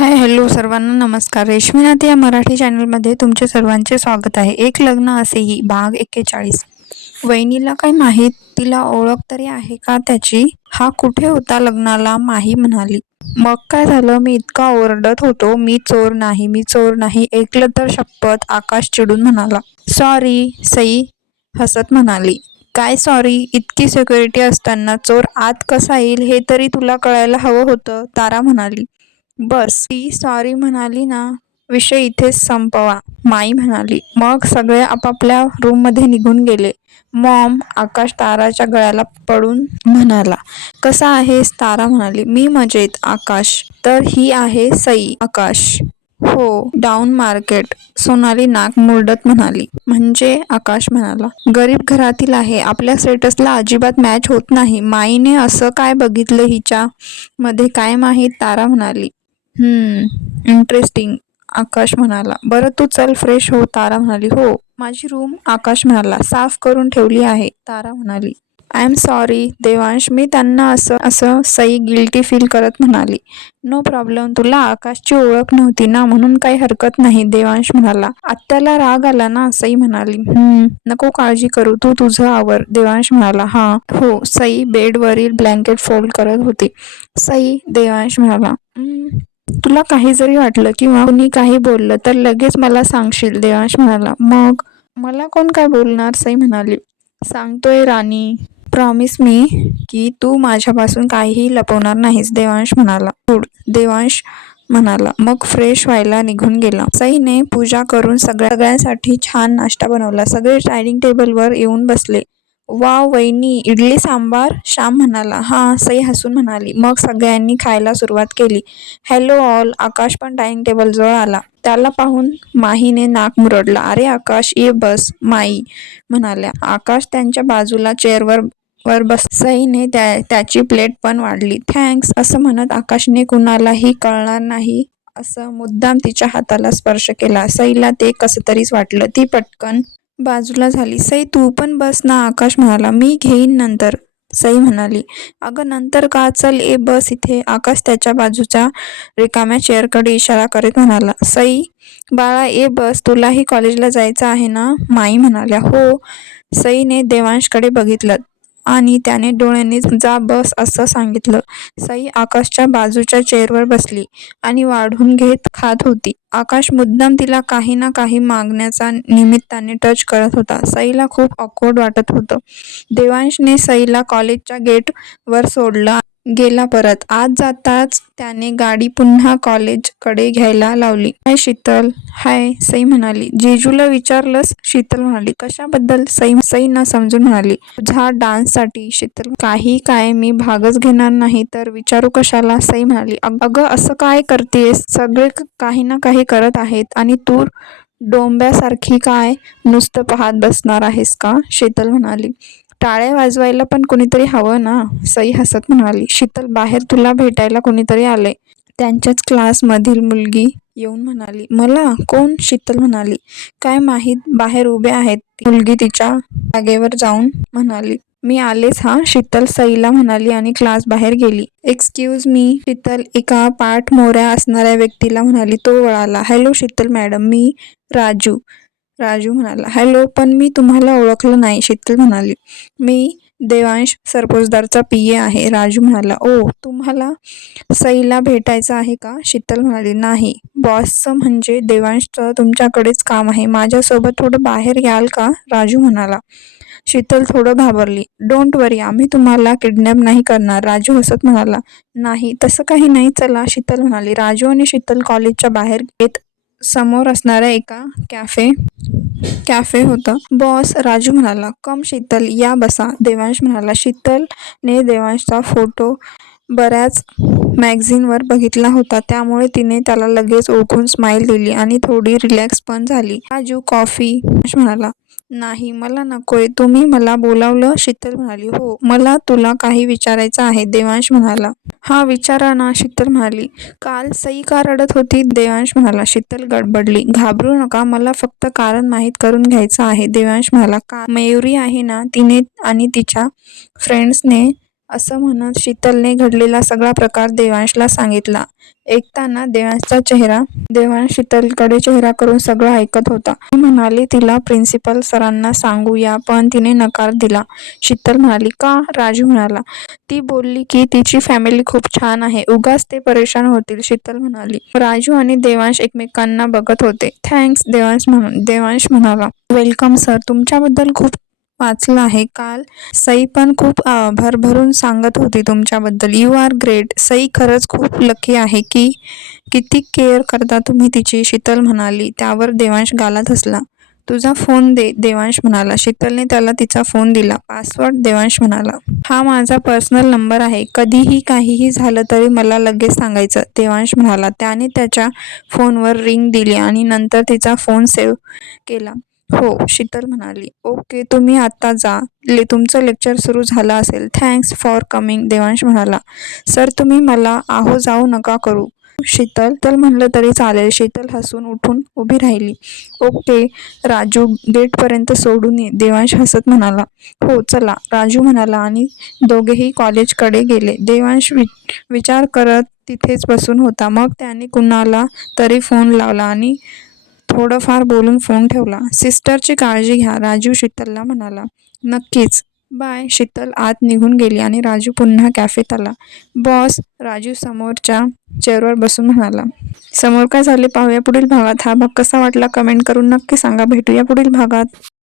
Hi hello सर्वांना नमस्कार. रेशमीनाथ या मराठी चॅनलमध्ये तुमचे सर्वांचे स्वागत आहे. एक लग्न असेही भाग एक्केचाळीस. वहिनीला काय माहीत? तिला ओळख तरी आहे का त्याची? हा कुठे होता लग्नाला? माही म्हणाली. मग काय झालं? मी इतका ओरडत होतो. मी चोर नाही मी चोर नाही. ऐकलं तर शपथ आकाश चिडून म्हणाला. सॉरी सई हसत म्हणाली. काय सॉरी इतकी सिक्युरिटी असताना चोर आत कसा येईल हे तरी तुला कळायला हवं होतं? तारा म्हणाली. बस. ती सॉरी म्हणाली ना विषय इथेच संपवा. माई म्हणाली मग सगळे आपापल्या रूममध्ये निघून गेले. मॉम आकाश ताराच्या गळ्याला पडून म्हणाला कसा आहेस? तारा म्हणाली मी मजेत आकाश. तर ही आहे सई आकाश. हो डाऊन मार्केट सोनाली नाक मुरडत म्हणाली. म्हणजे? आकाश म्हणाला. गरीब घरातील आहे. आपल्या स्टेटसला अजिबात मॅच होत नाही. माईने असं काय बघितलं हिच्या मध्ये? काय माहीत? तारा म्हणाली. हम्म इंटरेस्टिंग आकाश म्हणाला बरं तू चल फ्रेश हो तारा म्हणाली. हो माझी रूम आकाश म्हणाला साफ करून ठेवली आहे तारा म्हणाली. आय एम सॉरी देवांश मी त्यांना असं असं सई गिल्टी फील करत म्हणाली. नो प्रॉब्लेम तुला आकाशची ओळख नव्हती ना म्हणून काही हरकत नाही देवांश म्हणाला. आत्याला राग आला ना सई म्हणाली. हम्म नको काळजी करू तू तुझं आवर देवांश म्हणाला. हा हो सई बेडवरील ब्लँकेट फोल्ड करत होती. सई देवांश म्हणाला. तुला काही जरी वाटलं किंवा कुणी काही बोललं तर लगेच मला सांगशील देवांश म्हणाला. मग? मला कोण काय बोलणार? सई म्हणाली. सांगतोय राणी. प्रॉमिस मी की तू माझ्यापासून काहीही लपवणार नाहीस देवांश म्हणाला. गुड देवांश म्हणाला. मग फ्रेश व्हायला निघून गेला. सईने पूजा करून सगळ्या सगळ्यांसाठी छान नाश्ता बनवला. सगळे डायनिंग टेबलवर येऊन बसले. वाव वहिनी इडली सांबार? श्याम म्हणाला. हां सई हसून म्हणाली. मग सगळ्यांनी खायला सुरुवात केली. हॅलो ऑल आकाश पण डायनिंग टेबलजवळ आला. त्याला पाहून माहीने नाक मुरडला. अरे आकाश ये बस माई म्हणाल्या. आकाश त्यांच्या बाजूला चेअरवर वर बस सईने त्या त्याची प्लेट पण वाढली. थँक्स असं म्हणत आकाशने कुणालाही कळणार नाही असं मुद्दाम तिच्या हाताला स्पर्श केला. सईला ते कसं तरीच वाटलं. ती पटकन बाजूला झाली. सई तू पण बस ना आकाश म्हणाला. मी घेईन नंतर सई म्हणाली. अगं नंतर का? चल ए बस इथे. आकाश त्याच्या बाजूच्या रिकाम्या चेअरकडे इशारा करीत म्हणाला. सई बाळा ए बस. तुलाही कॉलेजला जायचं आहे ना? माई म्हणाल्या. हो. सईने देवांशकडे बघितलं. आणि त्याने डोळ्यांनी जा बस असं सांगितलं. सई आकाशच्या बाजूच्या चेअरवर बसली आणि वाढून घेत खात होती. आकाश मुद्दाम तिला काही ना काही मागण्याचा निमित्ताने टच करत होता. सईला खूप ऑकवर्ड वाटत होतं. देवांशने सईला कॉलेजच्या गेटवर सोडलं गेला परत. आत जाताच त्याने गाडी पुन्हा कॉलेजकडे घ्यायला लावली. हाय शीतल. हाय सई म्हणाली. जेजूला विचारलंस? शीतल म्हणाली. कशाबद्दल? सई सई न समजून म्हणाली. तुझ्या डान्ससाठी. शीतल काही काय मी भागच घेणार नाही तर विचारू कशाला? सई म्हणाली. अगं असं काय करतेस? सगळे काही ना काही करत आहेत आणि तू डोंब्यासारखी काय नुसतं पाहत बसणार आहेस का? शीतल म्हणाली. टाळ्या वाजवायला पण कोणीतरी हवं ना? सई हसत म्हणाली. शीतल बाहेर तुला भेटायला कोणीतरी आले त्यांच्याच क्लासमधील मुलगी येऊन म्हणाली मला? कोण? शीतल म्हणाली काय माहीत? बाहेर उभे आहेत. मुलगी तिच्या जागेवर जाऊन म्हणाली मी आलेच हा. शीतल सईला म्हणाली आणि क्लास बाहेर गेली. Excuse me Sheetal. एका पाठ मोऱ्या असणाऱ्या व्यक्तीला म्हणाली तो वळाला. Hello Sheetal madam. मी राजू. राजू म्हणाला हॅलो पण मी तुम्हाला ओळखलं नाही शीतल म्हणाली. मी देवांश सरपोजदारचा पी ए आहे राजू म्हणाला. ओ तुम्हाला सईला भेटायचं आहे का? शीतल म्हणाली. नाही बॉसचं म्हणजे देवांशचं तुमच्याकडेच काम आहे. माझ्यासोबत थोडं बाहेर याल का? राजू म्हणाला. शीतल थोडं घाबरली. डोंट वरी आम्ही तुम्हाला किडनॅप नाही करणार राजू हसत म्हणाला. नाही तसं काही नाही चला शीतल म्हणाली. राजू आणि शीतल कॉलेजच्या बाहेर येत समोर असणाऱ्या एका कॅफे कॅफे होतं. बॉस राजू म्हणाला कम शीतल या बसा. देवांश म्हणाला शीतलने देवांशचा फोटो बऱ्याच मॅगझिनवर बघितला होता. त्यामुळे तिने त्याला लगेच ओळखून स्माईल दिली आणि थोडी रिलॅक्स पण झाली. राजू कॉफी म्हणाला नाही मला नकोय. तुम्ही मला बोलावलं शीतल म्हणाली हो मला तुला काही विचारायचं आहे. देवांश म्हणाला हा विचारा ना शीतल म्हणाली. काल सई का रडत होती? देवांश म्हणाला शीतल गडबडली. घाबरू नका मला फक्त कारण माहीत करून घ्यायचं आहे. देवांश म्हणाला का मयुरी आहे ना? तिने आणि तिच्या फ्रेंड्सने असं म्हणत शीतलने घडलेला सगळा प्रकार देवांशला सांगितला. ऐकताना देवांशचा चेहरा देवांश शीतलकडे चेहरा करून सगळं ऐकत होता. ती म्हणाली तिला प्रिन्सिपल सरांना सांगूया. पण तिने नकार दिला. शीतल म्हणाली का? राजू म्हणाला ती बोलली की तिची फॅमिली खूप छान आहे. उगाच ते परेशान होतील. शीतल म्हणाली. राजू आणि देवांश एकमेकांना बघत होते. थँक्स देवांश म्हणून देवांश म्हणाला. वेलकम सर तुमच्याबद्दल खूप वाचलं आहे. काल सई पण खूप भरभरून सांगत होती तुमच्याबद्दल. यू आर ग्रेट सई खरंच खूप लकी आहे की किती केअर करता तुम्ही तिची. शीतल म्हणाली त्यावर देवांश गालात हसला. तुझा फोन दे देवांश म्हणाला. शीतलने त्याला तिचा फोन दिला. पासवर्ड देवांश म्हणाला. हा माझा पर्सनल नंबर आहे. कधीही काहीही झालं तरी मला लगेच सांगायचं. देवांश म्हणाला. त्याने त्याच्या फोनवर रिंग दिली आणि नंतर तिचा फोन सेव्ह केला. हो शीतल म्हणाली. ओके तुम्ही आता जा. ले तुमचं लेक्चर सुरू झालं असेल. थँक्स फॉर कमिंग देवांश म्हणाला. सर तुम्ही मला आहो जाऊ नका करू. शीतल तर म्हणलं तरी चालेल. शीतल हसून उठून उभी राहिली. ओके राजू गेटपर्यंत सोडून ये देवांश हसत म्हणाला. हो चला राजू म्हणाला आणि दोघेही कॉलेजकडे गेले. देवांश वि विचार करत तिथेच बसून होता. मग त्याने कुणाला तरी फोन लावला आणि थोडंफार बोलून फोन ठेवला. सिस्टरची काळजी घ्या राजू शीतलला म्हणाला. नक्कीच. बाय. शीतल आत निघून गेली आणि राजू पुन्हा कॅफेत आला बॉस राजू समोरच्या चेअरवर बसून म्हणाला. समोर काय झाले पाहूया पुढील भागात. हा भाग कसा वाटला कमेंट करून नक्की सांगा. भेटूया पुढील भागात.